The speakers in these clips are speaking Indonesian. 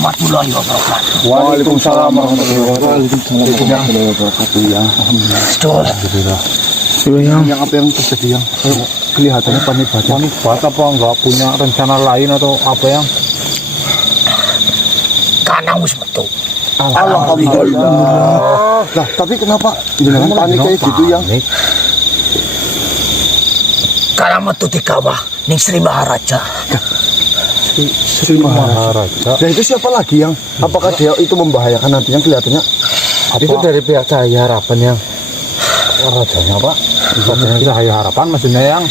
Warahmatullahi wabarakatuh. Waalaikumsalam warahmatullahi wabarakatuh. Ya, Betul. yang apa yang terjadi yang kelihatannya panik banget apa nggak punya rencana lain atau apa yang? Karena wis metu. Alhamdulillah. Lah, tapi kenapa jangan panik kayak gitu yang? Karena metu di kawah ning Sri Maharaja. Sri Maharaja. Dan itu siapa lagi yang? Apakah dia itu membahayakan nantinya kelihatannya? Apa? Itu dari pihak Cahaya Harapan yang rajanya Pak. Rajanya Cahaya Harapan maksudnya yang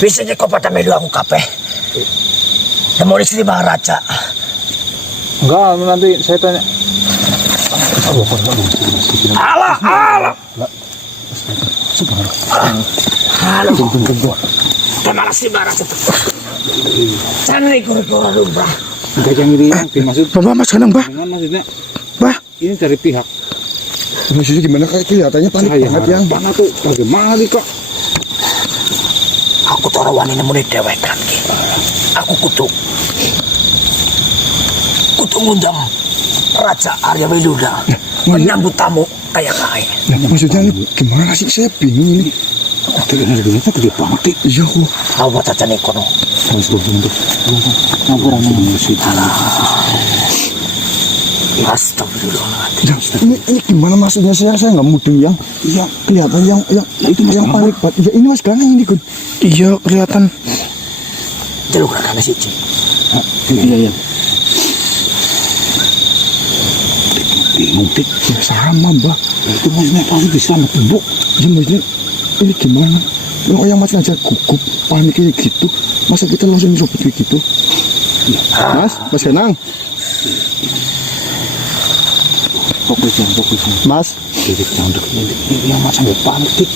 Biasanya kau pada melu aku kabeh. Nemu di Sri Maharaja. enggak, nanti saya tanya. Alah. Halo. Kemana Sri Maharaja? Sana ikut-ikut lumrah. Enggak yang ini yang dimaksud. Bapak Mas Ganang, Bah. Maksudnya, Bah, ini dari pihak maksudnya gimana kayak kelihatannya panik banget yang. Mana tuh? Bagaimana nih kok? Aku tau wani nemu di dewek kan. Aku kutu ngundang Raja Arya Wiluda menyambut tamu kayak kaya. Nah, maksudnya ini gimana sih? Saya bingung ini. Harganya gede banget. Iya kok. Apa caca nih kono? Harus untuk ngapuran musik. Astagfirullahaladzim. Ini gimana maksudnya saya nggak mudeng yang. Iya kelihatan yang itu yang panik banget. Ya ini Mas Ganang ini Gun. Iya kelihatan. Jalur gerakan sih Cik. Iya. Bingung tik. Ya sama Mbak. Itu maksudnya pasti bisa tembok. Ya maksudnya ini gimana? Yang mati aja gugup panik kayak gitu. Masa kita langsung nyobot kayak gitu? Mas Ganang. Fokus. Mas. Jadi jangan ini yang macam panik tik.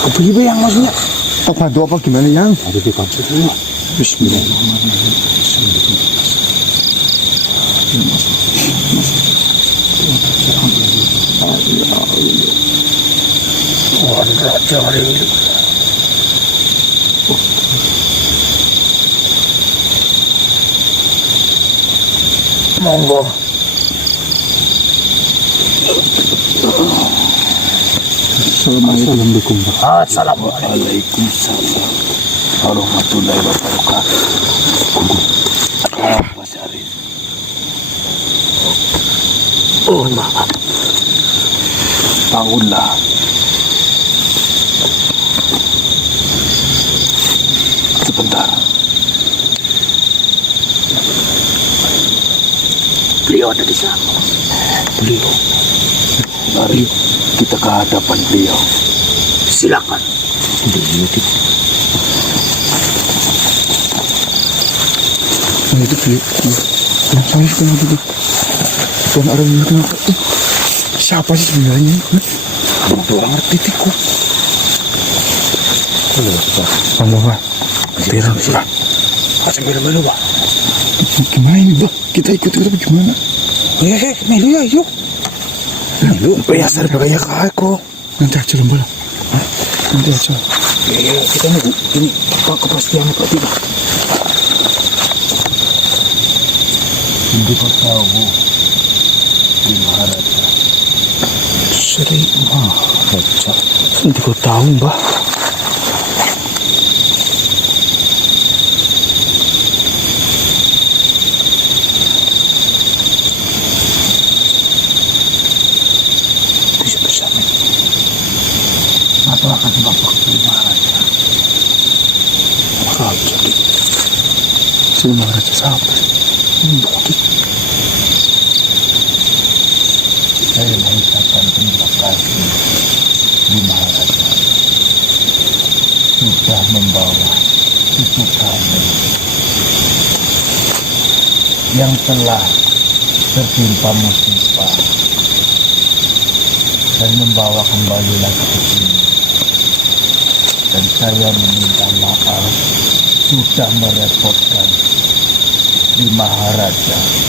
Apa yang maksudnya? Apa bantu apa gimana yang? Ada di kancil dulu. Monggo. Assalamualaikum. Assalamualaikum Warahmatullahi wabarakatuh. Mas Arif. Oh maaf. Bangunlah. Sebentar. Beliau ada di sana. Beliau. Mari kita ke hadapan beliau. Silakan. Nah itu beliau. Saya kenapa tuh? Tuan Arya kenapa tuh? Siapa sih sebenarnya? Kamu orang ngerti tiku. Pak. Biar Pak. Macam melu Pak. Gimana ini Pak? Kita ikut apa gimana? Melu ya, yuk. Melu. Biasa bergaya kaya kok. Nanti aja lomba lah. Nanti aja. Ya, kita nunggu. Ini kepastian berarti Pak. Hindi ko tahu di Maharaja. Sri Maharaja. Nanti kau tahu Mbak. Bisa bersama. Apa akan bapak di Maharaja? Maharaja. Sri Maharaja siapa? Bukit. Saya mengucapkan terima kasih di Maharaja sudah membawa cucu kami yang telah tertimpa musibah dan membawa kembali lagi ke sini. Dan saya meminta maaf sudah merepotkan di Maharaja.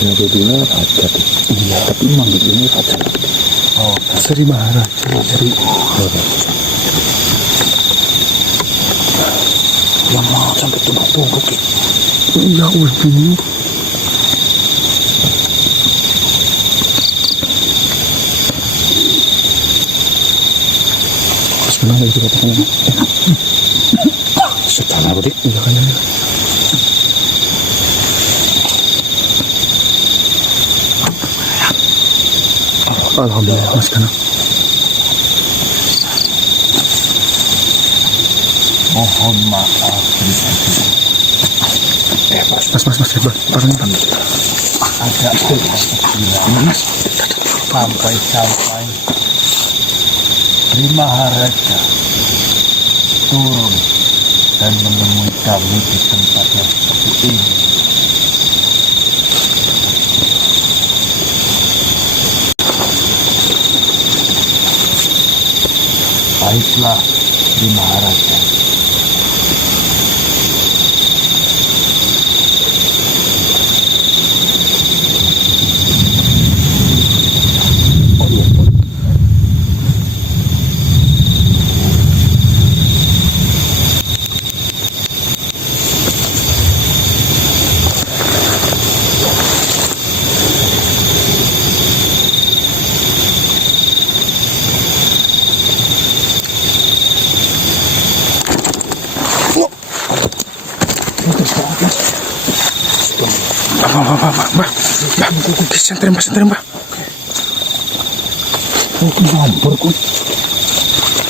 Namanya Beduna Raja tuh. Iya, tapi manggil ini Raja. Oh, Sri Maharaja. Sri Maharaja. Lama sampai tumbuk-tumbuk ya. Iya, udah bingung. Sebenarnya itu katakan. Secara apa dik? Iya kan ya. Alhamdulillah mas Kana. Mohon maaf. Mas, hebat. Parang Agak terkira mas. sampai Sri Maharaja turun dan menemui kami di tempat yang seperti ini. Baiklah, Sri Maharaja. Mbak. Santai mbak. Mungkin hampir kun.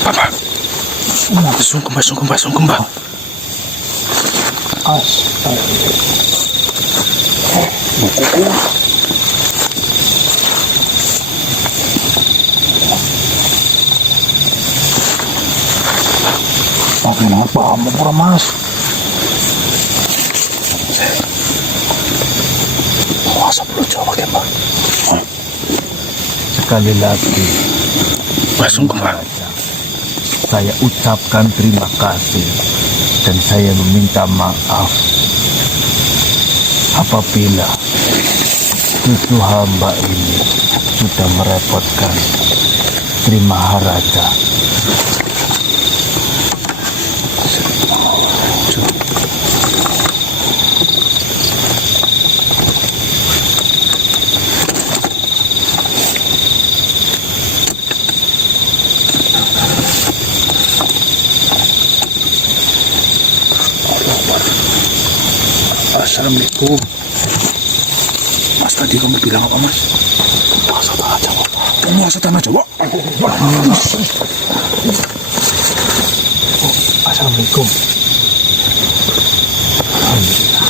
Mbak. Sungkem mbak. Kenapa mau mas? Masa perlu coba ya mbak? Sekali lagi, Sungkem mbak. saya ucapkan terima kasih dan saya meminta maaf apabila cucu hamba ini sudah merepotkan Sri Maharaja. Assalamualaikum. Mas, tadi kamu bilang apa mas? Puasa tanah Jawa. Puasa tanah Jawa? Assalamualaikum. Alhamdulillah.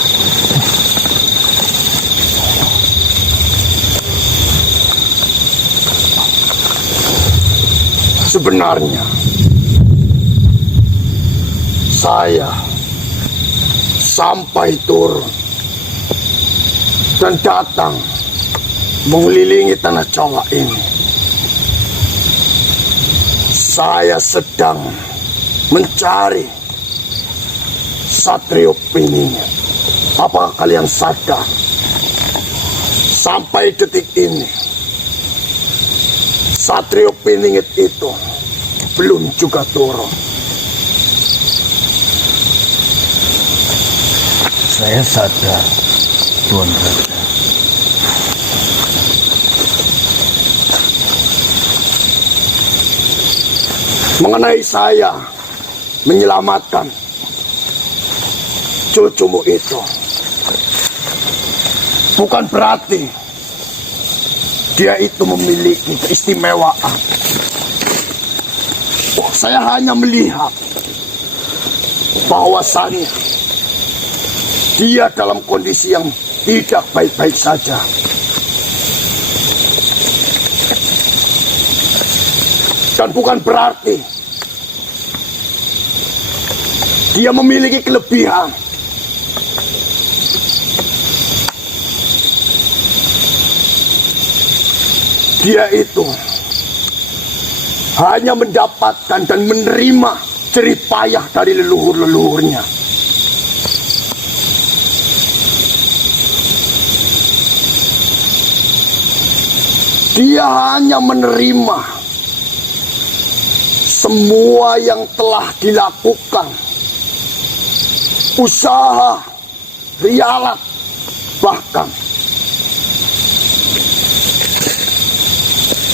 Sebenarnya saya sampai turun dan datang mengelilingi tanah Jawa ini. Saya sedang mencari Satrio Piningit. Apakah kalian sadar? Sampai detik ini Satrio Piningit itu belum juga turun. Saya sadar, Tuan Raja. Mengenai saya menyelamatkan cucumu itu, bukan berarti dia itu memiliki keistimewaan. Saya hanya melihat bahwasannya dia dalam kondisi yang tidak baik-baik saja. Dan bukan berarti dia memiliki kelebihan. Dia itu hanya mendapatkan dan menerima jerih payah dari leluhur-leluhurnya. Dia hanya menerima semua yang telah dilakukan. Usaha, rialat, bahkan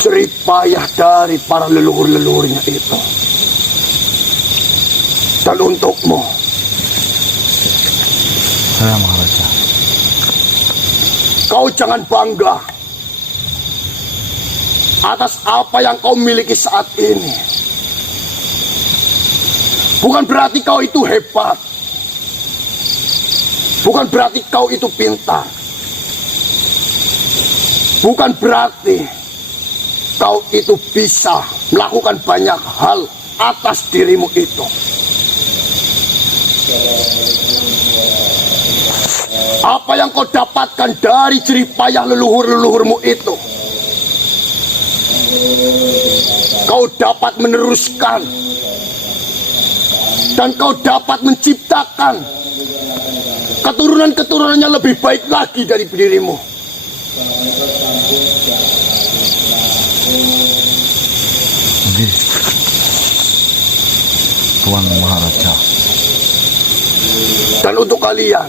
jerih payah dari para leluhur-leluhurnya itu. Dan untukmu, Saya Maharaja. kau jangan bangga atas apa yang kau miliki saat ini. Bukan berarti kau itu hebat. Bukan berarti kau itu pintar. Bukan berarti kau itu bisa melakukan banyak hal atas dirimu itu. Apa yang kau dapatkan dari jerih payah leluhur-leluhurmu itu, kau dapat meneruskan dan kau dapat menciptakan keturunan-keturunannya lebih baik lagi dari dirimu. Oke. Tuan Maharaja. Dan untuk kalian,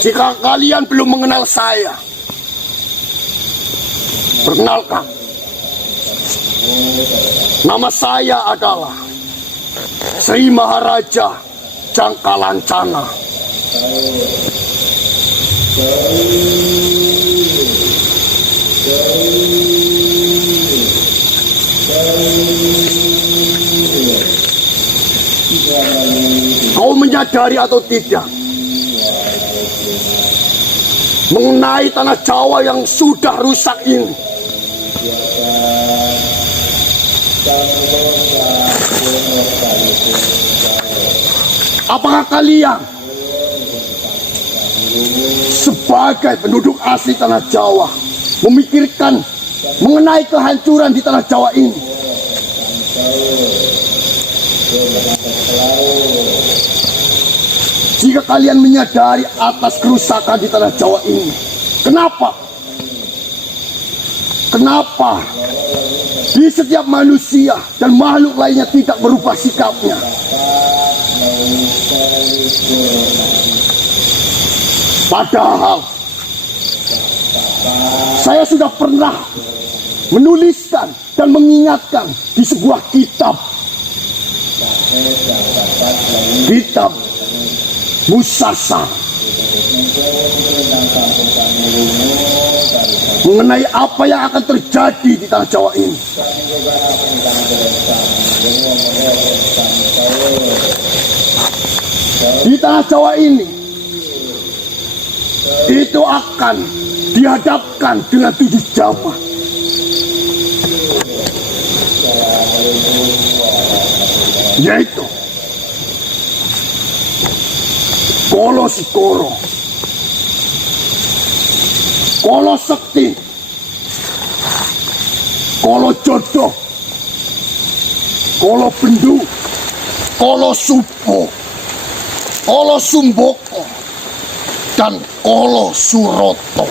jika kalian belum mengenal saya, perkenalkan, nama saya adalah Sri Maharaja Jangkalancana. Kau menyadari atau tidak mengenai tanah Jawa yang sudah rusak ini? Apakah kalian sebagai penduduk asli tanah Jawa memikirkan mengenai kehancuran di tanah Jawa ini? Jika kalian menyadari atas kerusakan di tanah Jawa ini, kenapa? Kenapa di setiap manusia dan makhluk lainnya tidak berubah sikapnya? Padahal saya sudah pernah menuliskan dan mengingatkan di sebuah kitab Musasa mengenai apa yang akan terjadi di tanah Jawa ini. Di tanah Jawa ini itu akan dihadapkan dengan 7 zaman, yaitu Kolo Sikoro, Kolo Sekti, Kolo Jodoh, Kolo Bendu, Kolo Supo, Kolo Sumboko, dan Kolo Suroto.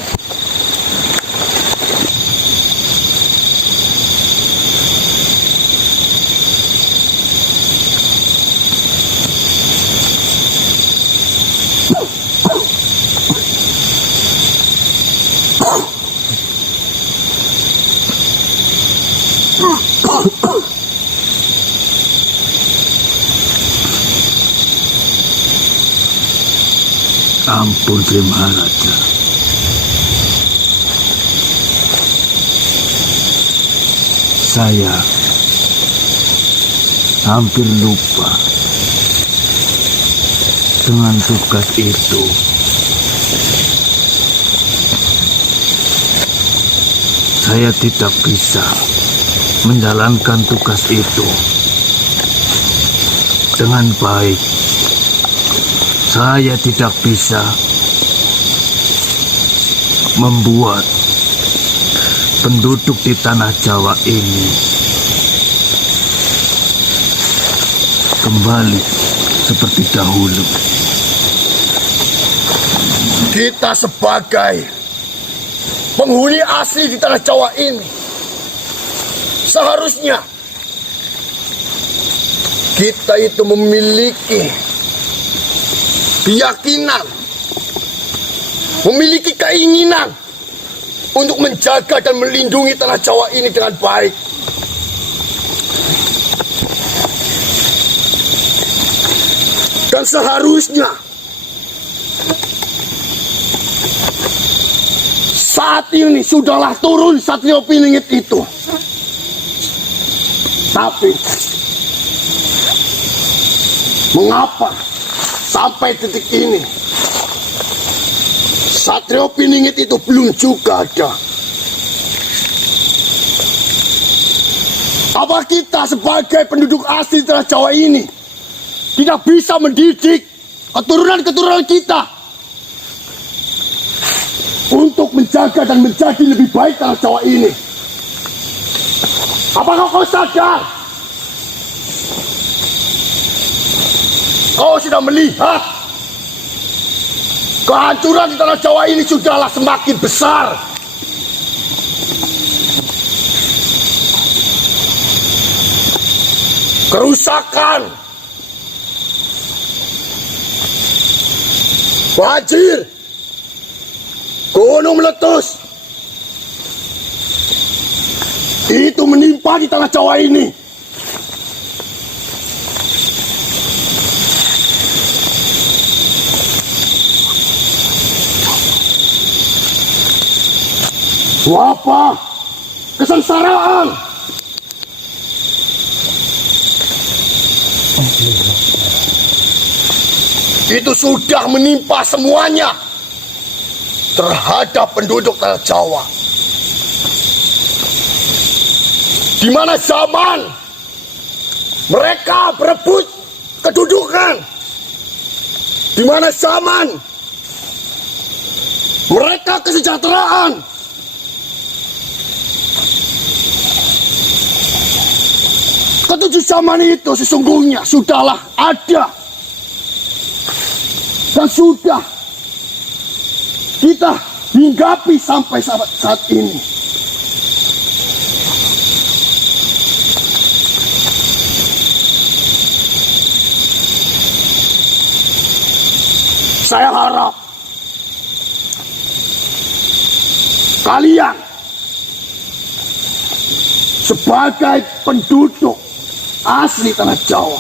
Ampun Sri Maharaja. Saya hampir lupa dengan tugas itu. Saya tidak bisa menjalankan tugas itu dengan baik. Saya tidak bisa membuat penduduk di tanah Jawa ini kembali seperti dahulu. Kita sebagai penghuni asli di tanah Jawa ini. Seharusnya kita itu memiliki keyakinan, memiliki keinginan untuk menjaga dan melindungi tanah Jawa ini dengan baik. Dan seharusnya saat ini sudahlah turun Satrio Piningit itu. Tapi mengapa sampai detik ini Satrio Piningit itu belum juga ada? Apa kita sebagai penduduk asli tanah Jawa ini tidak bisa mendidik keturunan-keturunan kita untuk menjaga dan menjadi lebih baik tanah Jawa ini? Apakah kau sadar? Kau sudah melihat kehancuran di tanah Jawa ini sudahlah semakin besar. Kerusakan, banjir, gunung meletus, itu menimpa di tanah Jawa ini. Apa kesengsaraan, itu sudah menimpa semuanya terhadap penduduk tanah Jawa. Di mana zaman mereka berebut kedudukan, di mana zaman mereka kesejahteraan, ketujuh zaman itu sesungguhnya sudahlah ada dan sudah kita hinggapi sampai saat ini. Saya harap kalian sebagai penduduk asli tanah Jawa,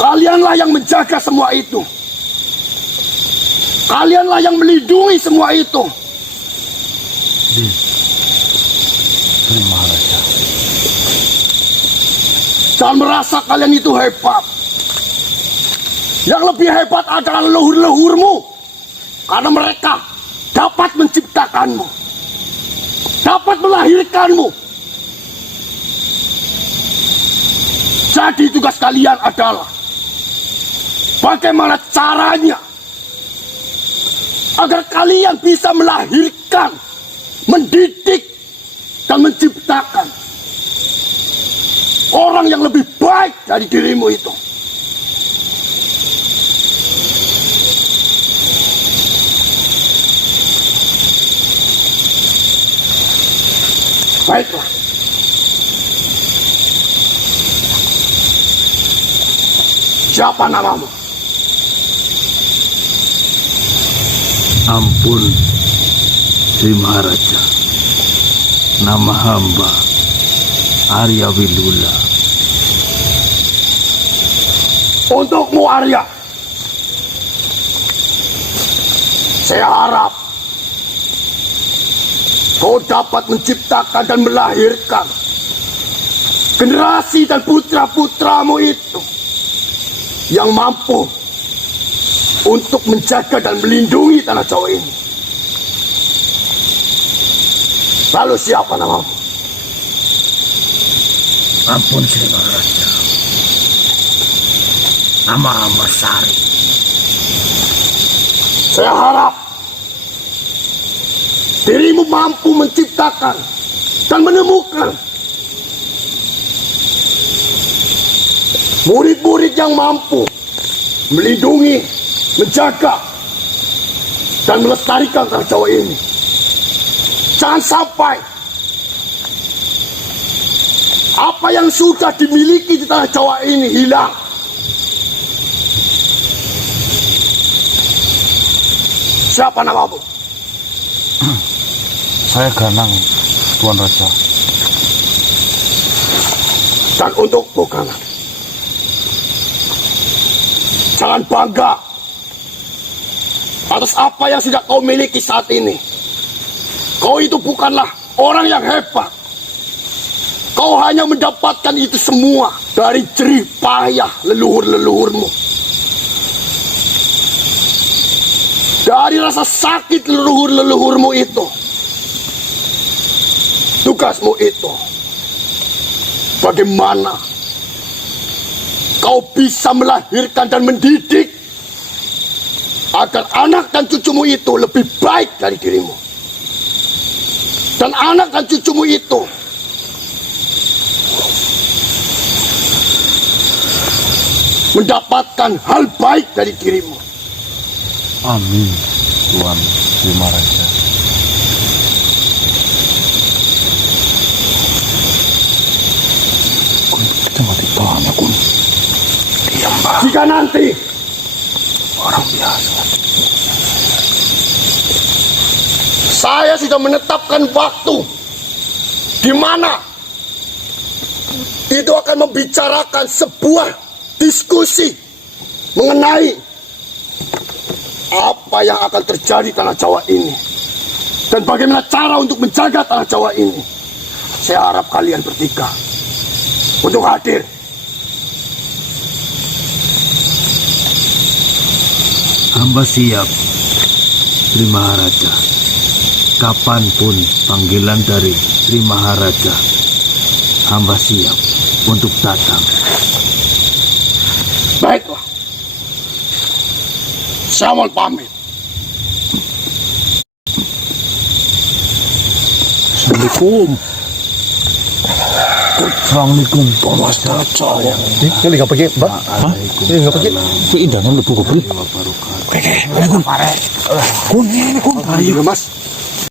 kalianlah yang menjaga semua itu. Kalianlah yang melindungi semua itu. Jangan merasa kalian itu hebat. Yang lebih hebat adalah leluhur-leluhurmu, karena mereka dapat menciptakanmu, dapat melahirkanmu. Jadi tugas kalian adalah bagaimana caranya agar kalian bisa melahirkan, mendidik, dan menciptakan orang yang lebih baik dari dirimu itu. Baiklah. Siapa namamu? Ampun, Sri Maharaja. Nama hamba Arya Wilula. Untukmu, Arya, saya harap kau dapat menciptakan dan melahirkan generasi dan putra-putramu itu yang mampu untuk menjaga dan melindungi tanah Jawa ini. Lalu siapa namamu? Ampun, Sri Maharaja. Nama Ahmad Sari. Saya harap dirimu mampu menciptakan dan menemukan murid-murid yang mampu melindungi, menjaga, dan melestarikan tanah Jawa ini. Jangan sampai apa yang sudah dimiliki di tanah Jawa ini hilang. Siapa namamu? Saya Ganang, Tuan Raja. Dan untukmu, Ganang, jangan bangga atas apa yang sudah kau miliki saat ini. Kau itu bukanlah orang yang hebat. Kau hanya mendapatkan itu semua dari jerih payah leluhur-leluhurmu. Dari rasa sakit leluhur-leluhurmu itu. Tugasmu itu, bagaimana kau bisa melahirkan dan mendidik agar anak dan cucumu itu lebih baik dari dirimu. Dan anak dan cucumu itu mendapatkan hal baik dari dirimu. Amin, Tuan Maharaja. Kita mati tanya, Kun. Diam, Mbak. Jika nanti Orang biasa. saya sudah menetapkan waktu di mana itu akan membicarakan sebuah diskusi mengenai apa yang akan terjadi di tanah Jawa ini dan bagaimana cara untuk menjaga tanah Jawa ini. Saya harap kalian bertiga untuk hadir. Hamba siap, Sri Maharaja. Kapanpun panggilan dari Sri Maharaja, hamba siap untuk datang. Baiklah. Saya mohon pamit. Assalamualaikum. Assalamualaikum, Pak Master. Ini nggak pergi, Mbak? Hah? Ini nggak pergi? Keindahan lebih kau beli. Ayo, Mas.